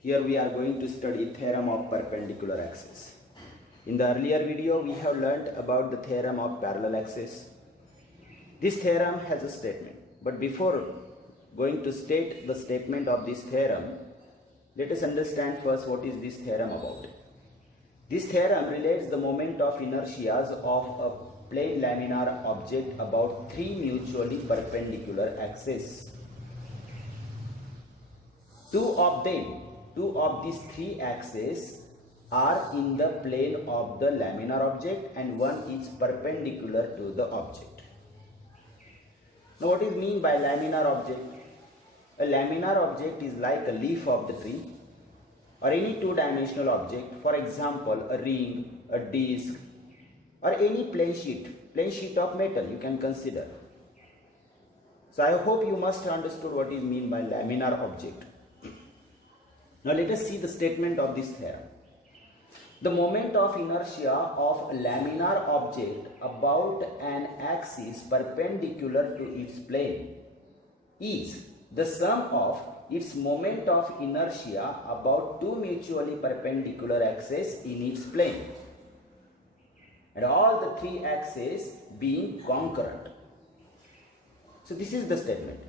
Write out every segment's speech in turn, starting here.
Here we are going to study theorem of perpendicular axis. In the earlier video we have learnt about the theorem of parallel axis. This theorem has a statement, but before going to state the statement of this theorem, let us understand first what is this theorem about. This theorem relates the moment of inertia of a plane laminar object about three mutually perpendicular axes. Two of these three axes are in the plane of the laminar object and one is perpendicular to the object. Now what is mean by laminar object? A laminar object is like a leaf of the tree or any two-dimensional object, for example a ring, a disc or any plain sheet of metal you can consider. So I hope you must have understood what is mean by laminar object. Now let us see the statement of this theorem. The moment of inertia of a laminar object about an axis perpendicular to its plane is the sum of its moment of inertia about two mutually perpendicular axes in its plane, and all the three axes being concurrent. So this is the statement.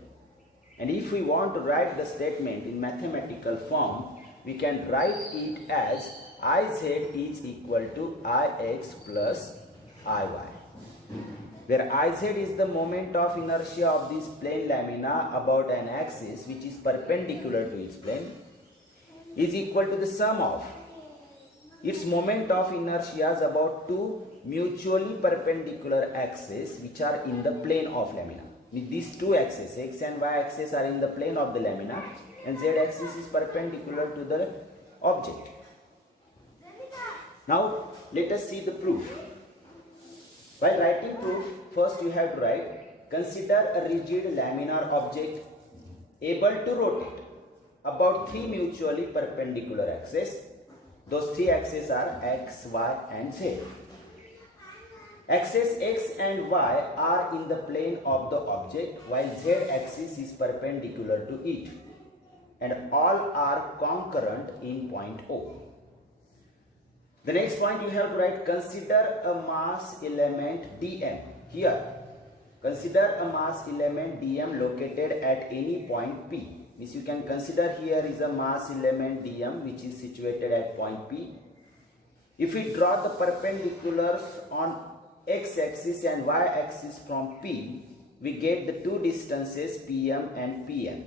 And if we want to write the statement in mathematical form, we can write it as Iz is equal to Ix plus Iy, where Iz is the moment of inertia of this plane lamina about an axis which is perpendicular to its plane, is equal to the sum of its moment of inertia about two mutually perpendicular axes which are in the plane of lamina. With these two axes, x and y axis are in the plane of the lamina and z axis is perpendicular to the object. Now let us see the proof. While writing proof, first you have to write, consider a rigid laminar object able to rotate about three mutually perpendicular axes. Those three axes are x, y and z. Axes x and y are in the plane of the object while z axis is perpendicular to it, and all are concurrent in point O. The next point you have to write, consider a mass element dm. Here, consider a mass element dm located at any point P. Means you can consider here is a mass element dm which is situated at point P. If we draw the perpendiculars on x-axis and y-axis from P, we get the two distances PM and PN.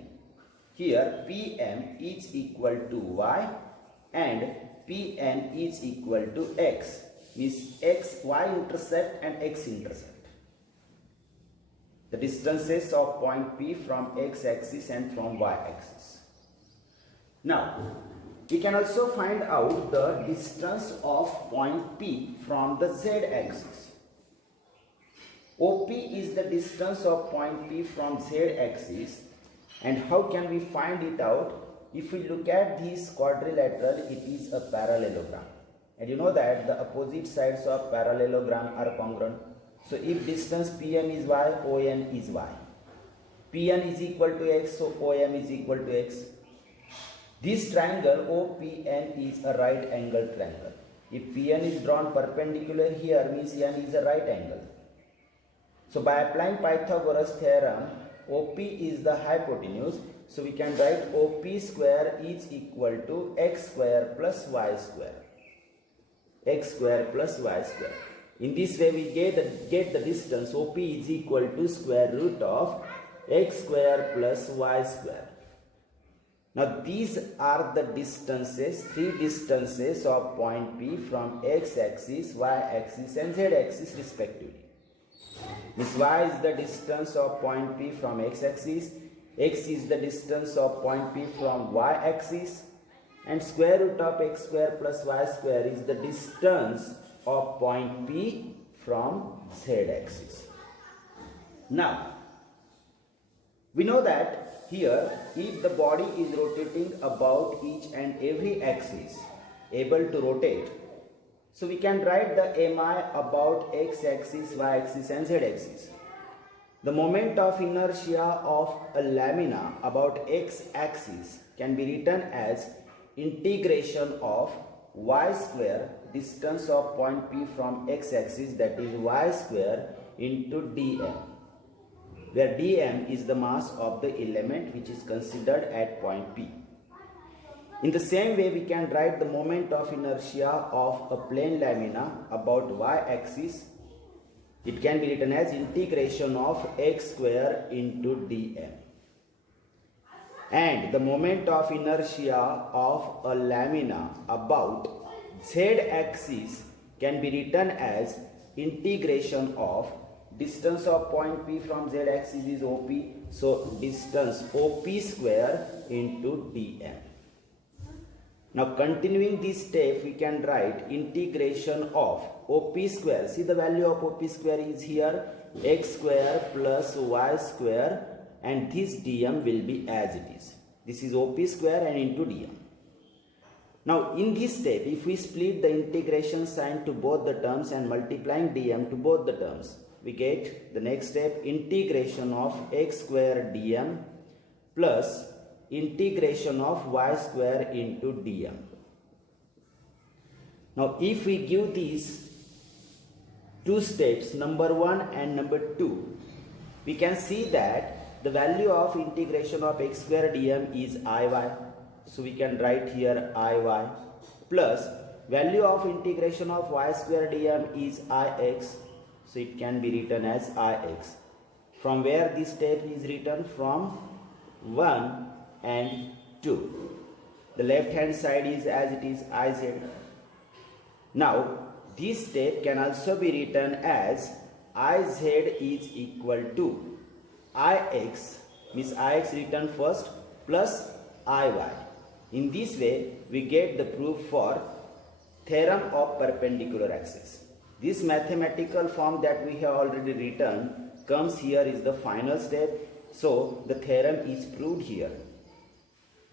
Here PM is equal to y and PN is equal to x, means x, y-intercept and x-intercept. The distances of point P from x-axis and from y-axis. Now, we can also find out the distance of point P from the z-axis. OP is the distance of point P from z-axis, and how can we find it out? If we look at this quadrilateral, it is a parallelogram, and you know that the opposite sides of parallelogram are congruent. So if distance PM is y, ON is y. PN is equal to x, so OM is equal to x. This triangle OPN is a right angle triangle. If PN is drawn perpendicular here, means N is a right angle. So by applying Pythagoras theorem, OP is the hypotenuse. So we can write OP square is equal to x square plus y square. X square plus y square. In this way we get the distance OP is equal to square root of x square plus y square. Now these are the distances, three distances of point P from x-axis, y-axis and z-axis respectively. This y is the distance of point P from x-axis, x is the distance of point P from y-axis, and square root of x square plus y square is the distance of point P from z-axis. Now, we know that here if the body is rotating about each and every axis, able to rotate, so we can write the mi about x-axis, y-axis and z-axis. The moment of inertia of a lamina about x-axis can be written as integration of y square, distance of point P from x-axis, that is y square into dm, where dm is the mass of the element which is considered at point P. In the same way, we can write the moment of inertia of a plane lamina about y-axis. It can be written as integration of x square into dm. And the moment of inertia of a lamina about z-axis can be written as integration of distance of point P from z-axis is OP, so distance OP square into dm. Now continuing this step, we can write integration of OP square. See, the value of OP square is here, x square plus y square, and this dm will be as it is. This is OP square and into dm. Now in this step, if we split the integration sign to both the terms and multiplying dm to both the terms, we get the next step, integration of x square dm plus integration of y square into dm. Now if we give these two steps, number 1 and number 2, we can see that the value of integration of x square dm is iy, so we can write here iy, plus value of integration of y square dm is ix, so it can be written as ix. From where this step is written? From 1 and 2. The left hand side is as it is iz. Now this step can also be written as iz is equal to ix, means ix written first, plus iy. In this way we get the proof for theorem of perpendicular axis. This mathematical form that we have already written comes here is the final step, so the theorem is proved here.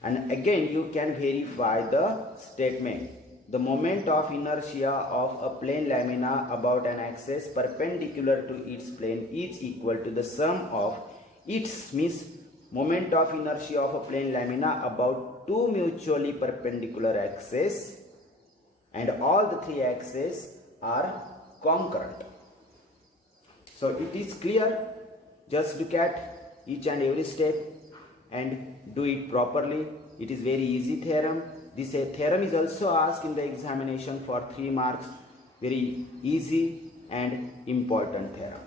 And again you can verify the statement. The moment of inertia of a plane lamina about an axis perpendicular to its plane is equal to the sum of its, means moment of inertia of a plane lamina about two mutually perpendicular axes, and all the three axes are concurrent. So it is clear. Just look at each and every step and do it properly. It is very easy theorem. This theorem is also asked in the examination for 3 marks. Very easy and important theorem.